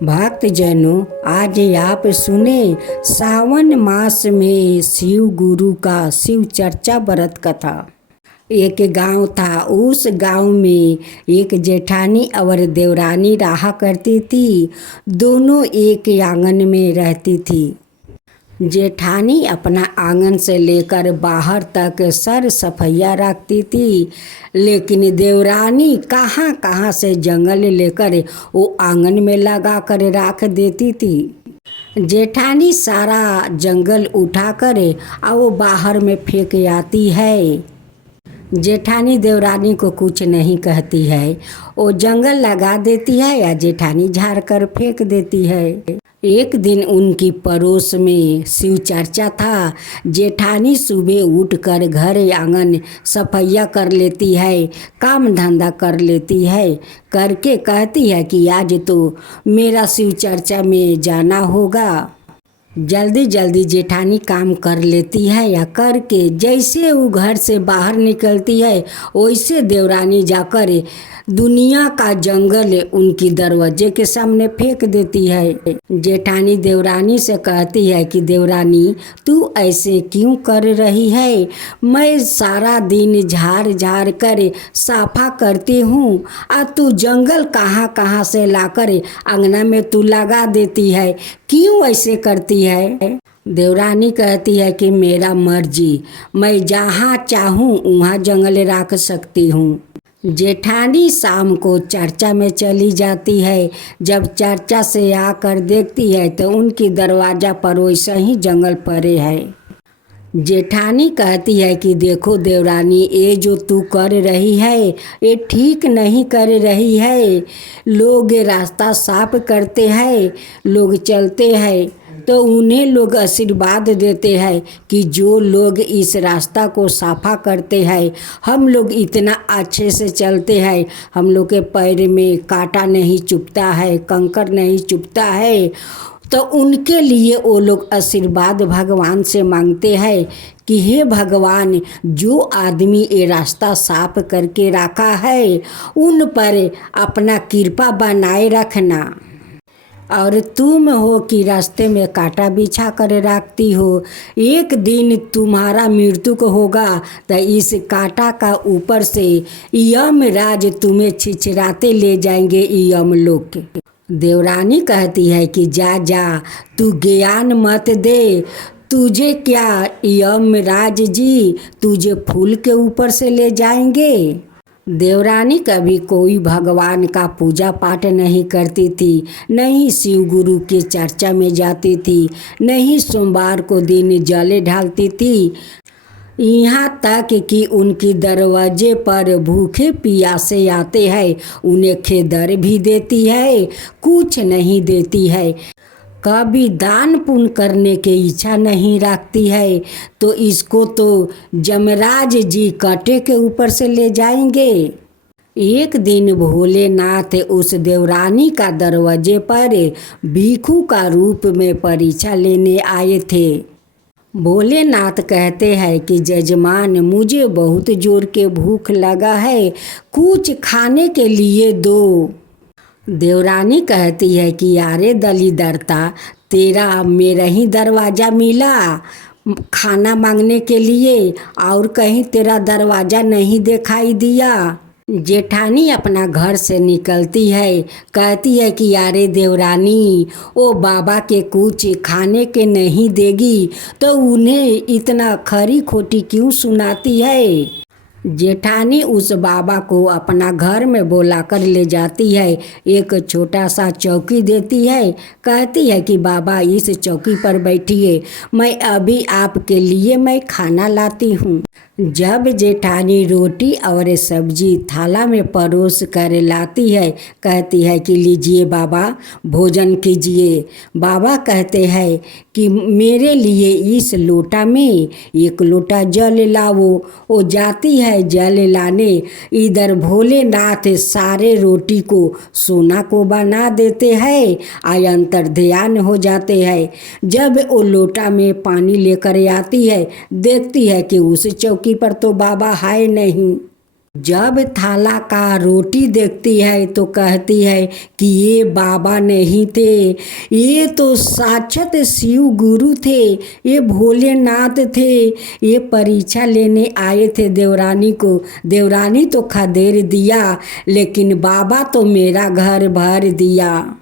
भक्त जनों, आज आप सुने सावन मास में शिव गुरु का शिव चर्चा व्रत कथा। एक गांव था। उस गांव में एक जेठानी और देवरानी रहा करती थी। दोनों एक आंगन में रहती थी। जेठानी अपना आंगन से लेकर बाहर तक सर सफैया रखती थी, लेकिन देवरानी कहाँ कहाँ से जंगल लेकर वो आंगन में लगा कर रख देती थी। जेठानी सारा जंगल उठाकर और वो बाहर में फेंक आती है। जेठानी देवरानी को कुछ नहीं कहती है। वो जंगल लगा देती है या जेठानी झाड़ कर फेंक देती है। एक दिन उनकी पड़ोस में शिव चर्चा था। जेठानी सुबह उठकर घर आंगन सफैया कर लेती है, काम धंधा कर लेती है। करके कहती है कि आज तो मेरा शिव चर्चा में जाना होगा। जल्दी जल्दी जेठानी काम कर लेती है या करके जैसे वो घर से बाहर निकलती है वैसे देवरानी जाकर दुनिया का जंगल उनकी दरवाजे के सामने फेंक देती है। जेठानी देवरानी से कहती है कि देवरानी, तू ऐसे क्यों कर रही है? मैं सारा दिन झाड़ झाड़ कर साफा करती हूँ और तू जंगल कहाँ कहाँ से लाकर अंगना में तू लगा देती है। क्यों ऐसे करती है? देवरानी कहती है कि मेरा मर्जी, मैं जहाँ चाहूँ वहाँ जंगल रख सकती हूँ। जेठानी शाम को चर्चा में चली जाती है। जब चर्चा से आकर देखती है तो उनकी दरवाजा पर वैसा ही जंगल पड़े है। जेठानी कहती है कि देखो देवरानी, ये जो तू कर रही है ये ठीक नहीं कर रही है। लोग रास्ता साफ करते हैं, लोग चलते हैं तो उन्हें लोग आशीर्वाद देते हैं कि जो लोग इस रास्ता को साफा करते हैं, हम लोग इतना अच्छे से चलते हैं, हम लोग के पैर में कांटा नहीं चुभता है, कंकड़ नहीं चुभता है, तो उनके लिए वो लोग आशीर्वाद भगवान से मांगते हैं कि हे भगवान, जो आदमी ये रास्ता साफ करके रखा है उन पर अपना कृपा बनाए रखना। और तुम हो कि रास्ते में कांटा बिछा कर रखती हो, एक दिन तुम्हारा मृत्यु को होगा तो इस कांटा का ऊपर से यमराज तुम्हें छिछराते ले जाएंगे यमलोक। देवरानी कहती है कि जा जा, तू ज्ञान मत दे। तुझे क्या यमराज जी तुझे फूल के ऊपर से ले जाएंगे? देवरानी कभी कोई भगवान का पूजा पाठ नहीं करती थी, नहीं शिव गुरु के चर्चा में जाती थी, नहीं सोमवार को दिन जल ढालती थी। यहाँ तक कि उनकी दरवाजे पर भूखे प्यासे आते हैं, उन्हें खेदर भी देती है, कुछ नहीं देती है। कभी दान पुण्य करने की इच्छा नहीं रखती है, तो इसको तो यमराज जी कांटे के ऊपर से ले जाएंगे। एक दिन भोलेनाथ उस देवरानी का दरवाजे पर भिक्षु का रूप में परीक्षा लेने आए थे। भोलेनाथ कहते हैं कि जजमान, मुझे बहुत जोर के भूख लगा है, कुछ खाने के लिए दो। देवरानी कहती है कि यारे दलिदरता, तेरा मेरा ही दरवाज़ा मिला खाना मांगने के लिए, और कहीं तेरा दरवाज़ा नहीं दिखाई दिया। जेठानी अपना घर से निकलती है, कहती है कि यारे देवरानी, ओ बाबा के कुछ खाने के नहीं देगी तो उन्हें इतना खरी खोटी क्यों सुनाती है? जेठानी उस बाबा को अपना घर में बुलाकर ले जाती है, एक छोटा सा चौकी देती है, कहती है कि बाबा इस चौकी पर बैठिए, मैं अभी आपके लिए मैं खाना लाती हूँ। जब जेठानी रोटी और सब्जी थाला में परोस कर लाती है, कहती है कि लीजिए बाबा, भोजन कीजिए। बाबा कहते हैं कि मेरे लिए इस लोटा में एक लोटा जल लाओ। वो जाती है जल लाने, इधर भोलेनाथ सारे रोटी को सोना को बना देते हैं, अंतर ध्यान हो जाते हैं। जब वो लोटा में पानी लेकर आती है, देखती है कि उस चौकी पर तो बाबा है नहीं। जब थाला का रोटी देखती है तो कहती है कि ये बाबा नहीं थे, ये तो साक्षात शिव गुरु थे, ये भोलेनाथ थे। ये परीक्षा लेने आए थे देवरानी को। देवरानी तो खदेड़ दिया, लेकिन बाबा तो मेरा घर भर दिया।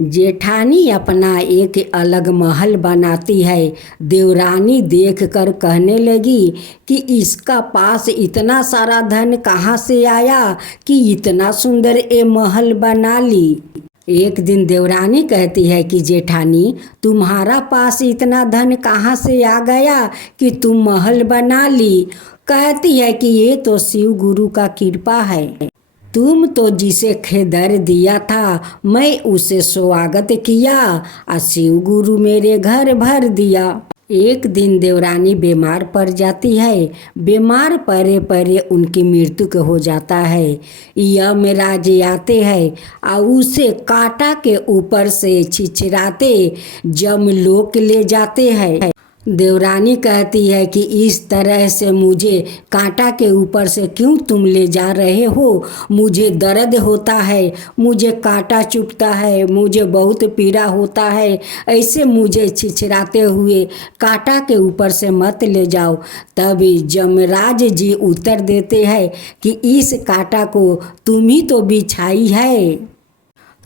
जेठानी अपना एक अलग महल बनाती है। देवरानी देखकर कहने लगी कि इसका पास इतना सारा धन कहाँ से आया कि इतना सुंदर ये महल बना ली। एक दिन देवरानी कहती है कि जेठानी, तुम्हारा पास इतना धन कहाँ से आ गया कि तुम महल बना ली। कहती है कि ये तो शिव गुरु का कृपा है। तुम तो जिसे खिदर दिया था, मैं उसे स्वागत किया और शिव गुरु मेरे घर भर दिया। एक दिन देवरानी बीमार पड़ जाती है। बीमार पड़े पड़े उनकी मृत्यु हो जाता है। यमराज आते हैं और उसे कांटा के ऊपर से छिछराते जमलोक ले जाते हैं। देवरानी कहती है कि इस तरह से मुझे कांटा के ऊपर से क्यों तुम ले जा रहे हो? मुझे दर्द होता है, मुझे कांटा चुभता है, मुझे बहुत पीड़ा होता है। ऐसे मुझे छिछराते हुए कांटा के ऊपर से मत ले जाओ। तभी यमराज जी उत्तर देते हैं कि इस कांटा को तुम ही तो बिछाई है।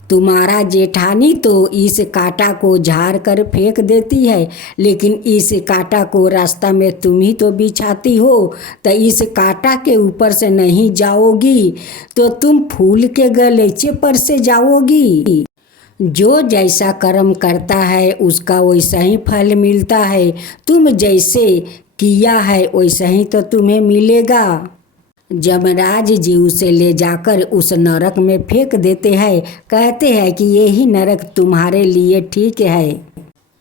तुम्हारा जेठानी तो इस कांटा को झाड़ कर फेंक देती है, लेकिन इस कांटा को रास्ता में तुम ही तो बिछाती हो। तो इस कांटा के ऊपर से नहीं जाओगी तो तुम फूल के गलीचे पर से जाओगी। जो जैसा कर्म करता है उसका वैसा ही फल मिलता है। तुम जैसे किया है वैसा ही तो तुम्हें मिलेगा। यमराज जी उसे ले जाकर उस नरक में फेंक देते हैं। कहते हैं कि यही नरक तुम्हारे लिए ठीक है।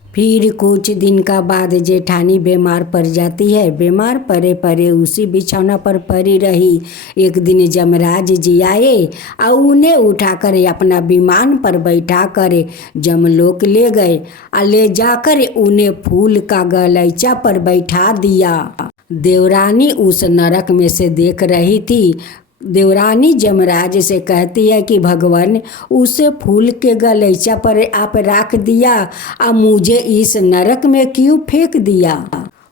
फिर कुछ दिन का बाद जेठानी बीमार पड़ जाती है। बीमार पड़े पड़े उसी बिछौना पर पड़ी रही। एक दिन यमराज जी आए और उन्हें उठाकर अपना विमान पर बैठा कर जमलोक ले गए और ले जाकर उन्हें फूल का गलीचा पर बैठा दिया। देवरानी उस नरक में से देख रही थी। देवरानी यमराज से कहती है कि भगवान, उसे फूल के गलीचा पर आप रख दिया और मुझे इस नरक में क्यों फेंक दिया?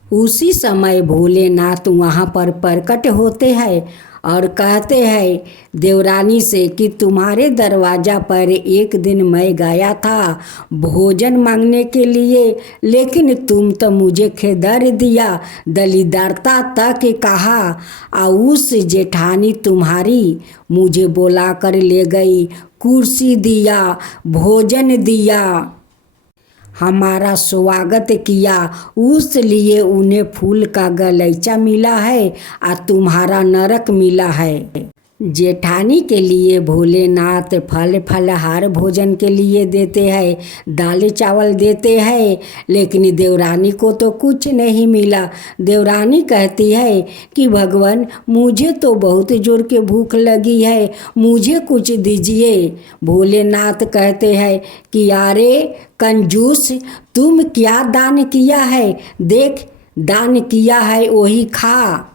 उसी समय भोलेनाथ वहाँ पर प्रकट होते हैं और कहते हैं देवरानी से कि तुम्हारे दरवाज़ा पर एक दिन मैं गया था भोजन मांगने के लिए, लेकिन तुम तो मुझे खिदर दिया, दलिदरता तक कहा और उस जेठानी तुम्हारी मुझे बुला कर ले गई, कुर्सी दिया, भोजन दिया, हमारा स्वागत किया। उस लिए उन्हें फूल का गलीचा मिला है और तुम्हारा नरक मिला है। जेठानी के लिए भोलेनाथ फल फलहार भोजन के लिए देते हैं, दाल चावल देते हैं, लेकिन देवरानी को तो कुछ नहीं मिला। देवरानी कहती है कि भगवान, मुझे तो बहुत जोर के भूख लगी है, मुझे कुछ दीजिए। भोलेनाथ कहते हैं कि अरे कंजूस, तुम क्या दान किया है? देख, दान किया है वही खा।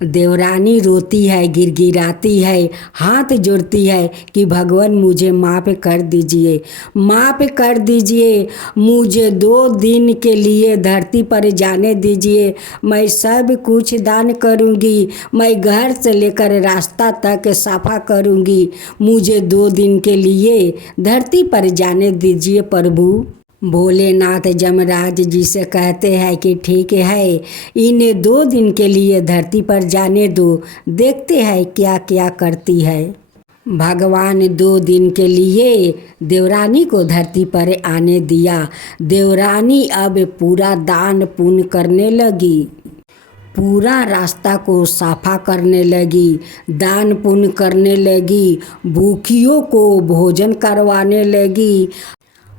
देवरानी रोती है, गिड़गिड़ाती है, हाथ जोड़ती है कि भगवान मुझे माफ़ कर दीजिए, माफ़ कर दीजिए, मुझे 2 दिन के लिए धरती पर जाने दीजिए। मैं सब कुछ दान करूंगी, मैं घर से लेकर रास्ता तक सफा करूंगी। मुझे 2 दिन के लिए धरती पर जाने दीजिए प्रभु। भोलेनाथ यमराज जी से कहते हैं कि ठीक है, इन्हें 2 दिन के लिए धरती पर जाने दो, देखते हैं क्या क्या करती है। भगवान 2 दिन के लिए देवरानी को धरती पर आने दिया। देवरानी अब पूरा दान पुण्य करने लगी, पूरा रास्ता को साफा करने लगी, दान पुण्य करने लगी, भूखियों को भोजन करवाने लगी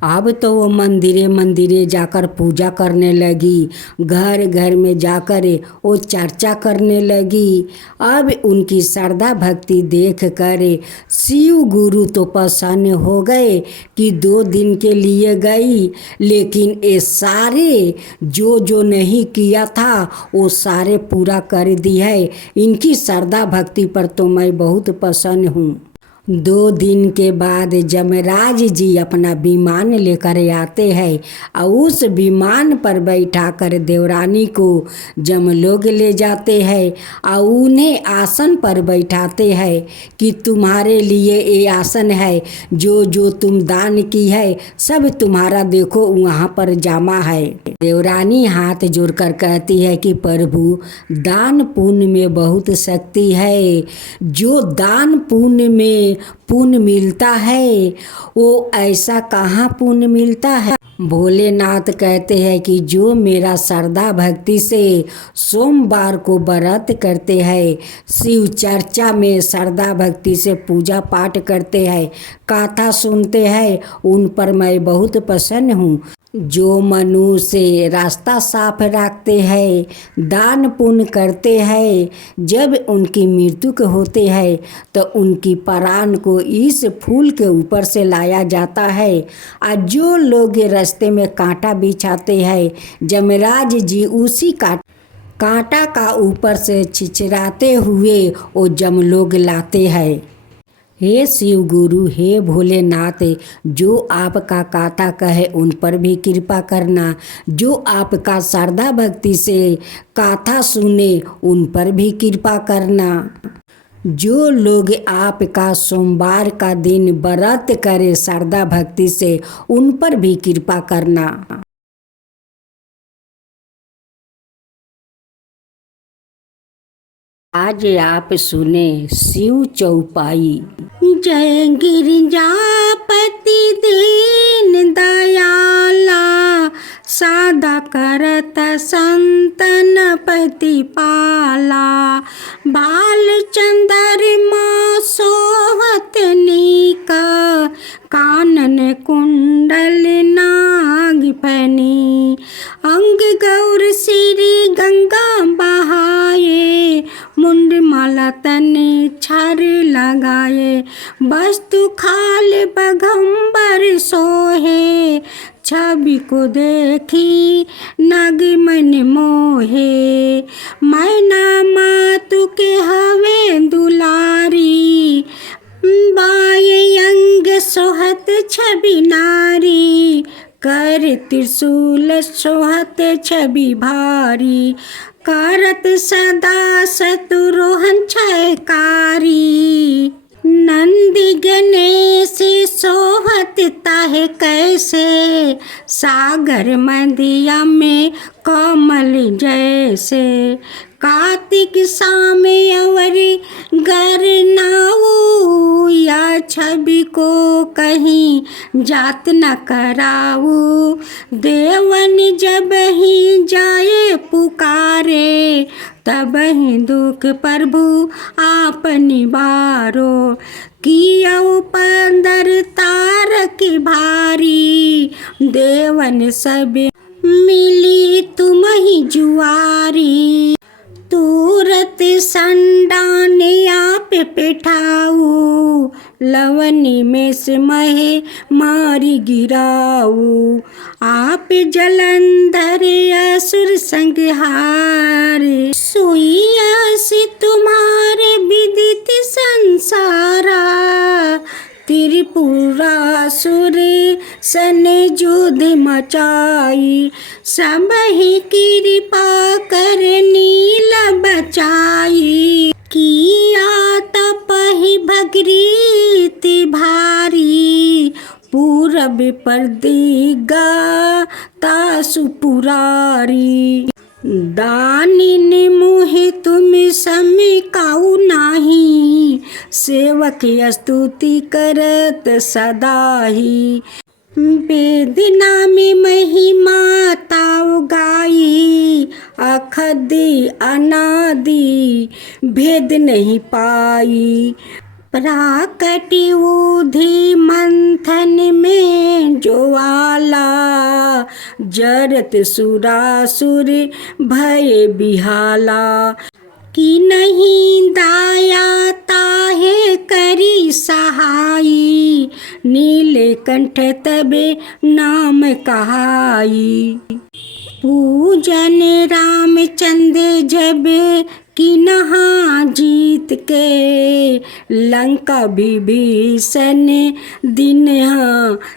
अब तो वो मंदिरे मंदिरे जाकर पूजा करने लगी, घर घर में जाकर वो चर्चा करने लगी। अब उनकी श्रद्धा भक्ति देख कर शिव गुरु तो प्रसन्न हो गए कि 2 दिन के लिए गई, लेकिन ये सारे जो जो नहीं किया था वो सारे पूरा कर दी है। इनकी श्रद्धा भक्ति पर तो मैं बहुत प्रसन्न हूँ। 2 दिन के बाद यमराज जी अपना विमान लेकर आते हैं और उस विमान पर बैठाकर देवरानी को जमलोक ले जाते हैं और उन्हें आसन पर बैठाते हैं कि तुम्हारे लिए ये आसन है, जो जो तुम दान की है सब तुम्हारा देखो वहाँ पर जमा है। देवरानी हाथ जोड़कर कहती है कि प्रभु, दान पुण्य में बहुत शक्ति है। जो दान पुण्य में पुण्य मिलता है वो ऐसा कहाँ पुण्य मिलता है। भोलेनाथ कहते हैं कि जो मेरा श्रद्धा भक्ति से सोमवार को व्रत करते हैं, शिव चर्चा में श्रद्धा भक्ति से पूजा पाठ करते हैं, कथा सुनते हैं, उन पर मैं बहुत प्रसन्न हूँ। जो मनुष्य रास्ता साफ रखते हैं, दान पुण्य करते हैं, जब उनकी मृत्यु के होते हैं तो उनकी प्राण को इस फूल के ऊपर से लाया जाता है। और जो लोग रास्ते में कांटा बिछाते हैं, यमराज जी उसी कांटा का ऊपर से छिछराते हुए वो जमलोक लाते हैं। हे शिव गुरु, हे भोलेनाथ, जो आपका कथा कहे उन पर भी कृपा करना। जो आपका श्रद्धा भक्ति से कथा सुने उन पर भी कृपा करना। जो लोग आपका सोमवार का दिन व्रत करे श्रद्धा भक्ति से उन पर भी कृपा करना। आज आप सुने शिव चौपाई। जय गिरिजापति दीन दयाला, सादा करत संतन पति पाला। बाल चंद्रमा सोहत नीका, कानन कुंडल नाग फनी। अंग गौर श्री गंगा बहाए, मुंड माला तने छर लगाए। वस्तु खाल बगंबर सोहे, छवि को देखी नाग मन मोहे। मैना मातु के हवे दुलारी, बाये अंग सोहत छवि नारी। कर त्रिशूल सोहत छवि भारी, करत सदा शत्रुहन छयकारी। नंदी गणेश सोहत ताहे कैसे, सागर मदिया में कमल जैसे। कार्तिक सामे अवरी गर नाऊ, या छवि को कहीं जात न कराऊ। देवन जब ही जाए पुकारे, तब ही दुख प्रभु आप निवारो। किया पंदर तारक भारी, देवन सब मिली तुम ही जुआरी। तुरत संडान आप पिठाऊ, लवनी में से महे मारी गिराऊ। आप जलंधर असुर संहार, सुइया से तुम्हारे विदित संसारा। त्रिपुरासुर सने युद्ध मचाई, सब ही कृपा कर नील बचाई। किया तपहि भगीरथ भारी, पूरब पर दिगा तासु पुरारी। दानिन मुहे तुम समिकाऊ नाही, सेवक स्तुति करत सदाही। वेदना में महिमा ताऊ गाई, अखदी अनादि भेद नहीं पाई। प्राकटि उधि मंथन में ज्वाला, जरत सुरासुर भय बिहाला। कि नहीं दाया ताहे करी सहाई, नीलकंठ तबे नाम कहाई। पूजन रामचंद्र जब कि नहा जीत के, लंका विभीषण दिन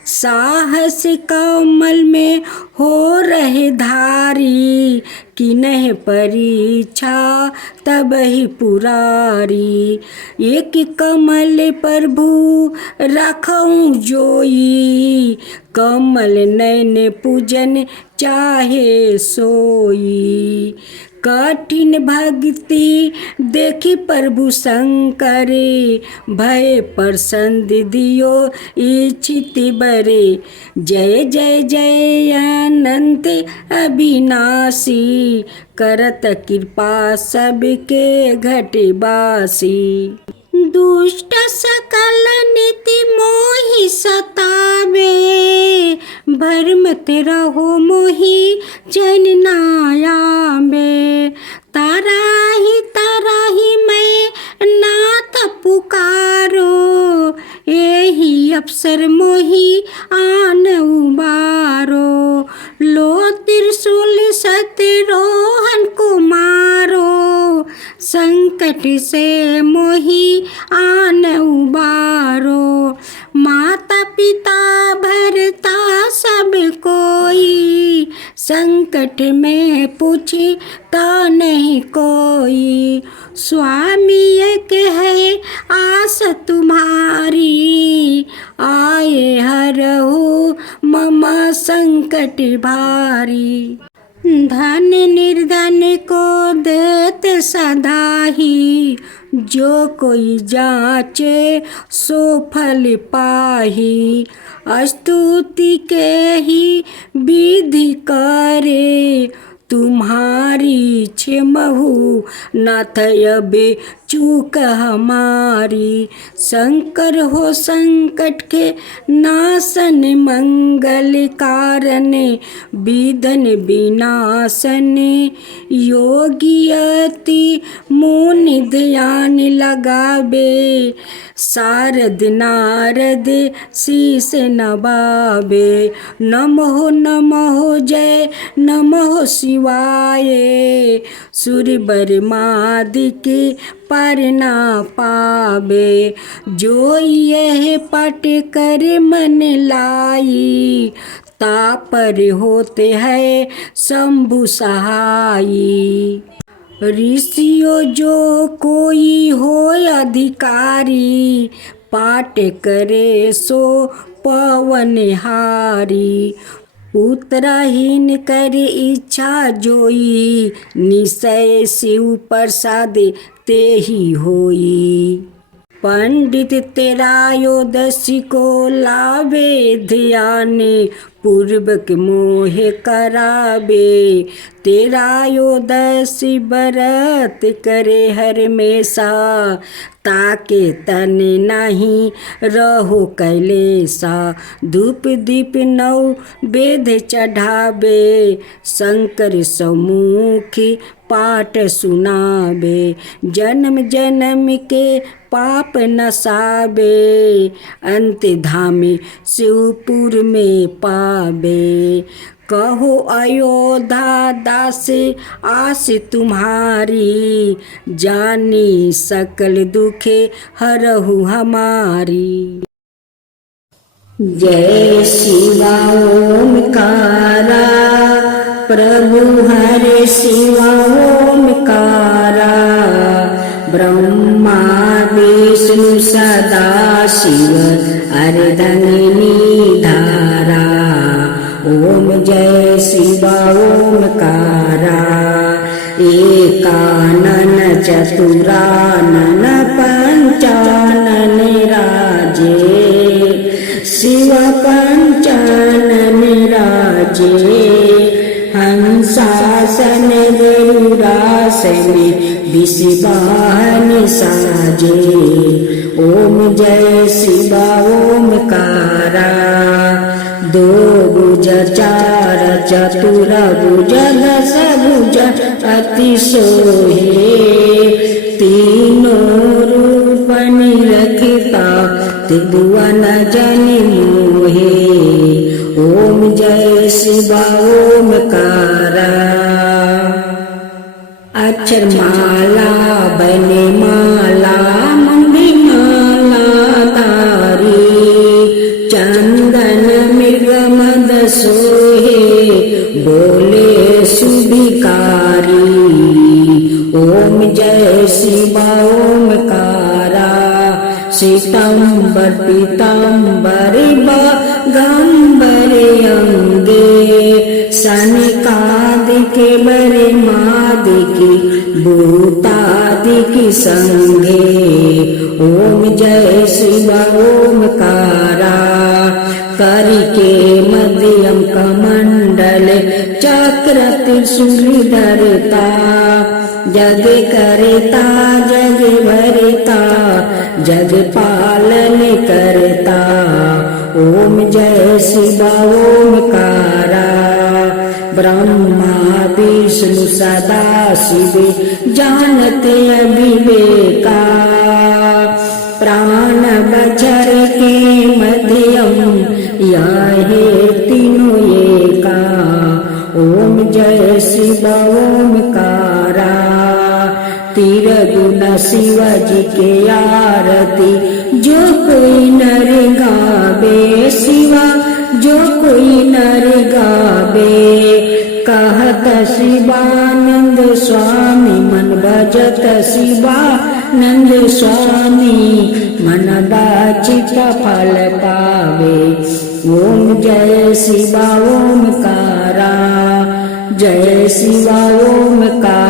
साहस कमल में हो रहे धारी। कि नह परीक्षा तब ही पुरारी, एक कमल प्रभु रखऊँ जोई, कमल नयन पूजन चाहे सोई। कठिन भक्ति देखी प्रभु शंकर, भय प्रसन्न दियो इच्छित बरे। जय जय जय अनंत अविनाशी, करत कृपा सबके घटे बासी। दुष्ट सकल नीति मोहि सतावे, भरमत रहो मोहि जन नायाबे। ताराही मैं नाथ पुकारो, एही अवसर मोहि आन उबारो। लो त्रिशूल शत्रुघ्न को मारो, संकट से मोहि आन उबारो। माता पिता भरता सब कोई, संकट में पूछता नहीं कोई। स्वामी एक है आस तुम्हारी, आए हरहु मम संकट भारी। धन निर्धन को देते सदा ही, जो कोई जाचे सो फल पाही। स्तुति के ही विधि करे, तुम्हारी क्षमहु नाथ अबे चूक हमारी। शंकर हो संकट के नाशन, मंगल कारण विधन विनाशन। योगी अति मुनि ध्यान लगावे, शारद नारद शीस नवावे। नमो नमो जय नमो शिवाय, सूर्य ब्रह्मादिक पर ना पावे। जो यह पट कर मन लाई, तापर होते हैं शंभु सहाई। ऋषियों जो कोई हो अधिकारी, पाठ करे सो पवनहारी। पुत्रहीन कर इच्छा जोई, निश्चय शिव प्रसाद ते ही होई। पंडित तेरायोदशी को लावे ध्यान, पूर्वक मोह करावे। तेरायोदशी व्रत करे हरमेशा, ताके तन नहीं रहो कैलेसा। धूप दीप नौ वेद चढ़ावे, शंकर सम्मुख पाठ सुनावे। जन्म जन्म के पाप नसावे, अंत धाम शिवपुर में पावे। कहो अयोध्या दास आस तुम्हारी, जानी सकल दुखे हरहु हमारी। जय शिवा ओमकारा, प्रभु हरे शिवा ओमकारा। ब्रह्मा विष्णु सदा शिव, अर्धंगिनी धारा। ओम जय शिवा ओमकारा, एकानन चतुरानन पंचानन राजे। शिव पंचानन राजे, हंसासन गरुड़ासन विषवाहन साजे। ओम जय शिवा ओमकारा, दो भुज चार चतुर भुज दस भुज अति सोहे तीनों रूप निरखता त्रिभुवन जनि मोहे ओम जय शिवा ओमकारा। अक्षर माला बने माला मंगी माला तारी चंदन मृग मद सोहे बोले सुभिकारी ओम जय शिवा ओमकारा। श्वेतांबर पीतांबर गंबर अंगे सनिकादिके बरे मादिकी भूतादिकी संगे ओम जय शिवा ओमकारा। करिके मध्यम कमंडल चक्र त्रिशूल धरता जग करता जग भरता जग पालन करता ओम जय शिवा ओमकारा। ब्रह्मा विष्णु सदा शिव जानते अविवेका प्राण बचर के मध्यम यहे तीनों एका ओम जय शिवा ओमकारा। तिरगुण शिव जी के आरती जो कोई नर गावे शिवा जो कोई नर गावे कहत शिवानंद स्वामी मन भजत शिवानंद स्वामी मन बाचित फल पावे ओम जय शिवा ओमकारा जय शिवा ओमकारा।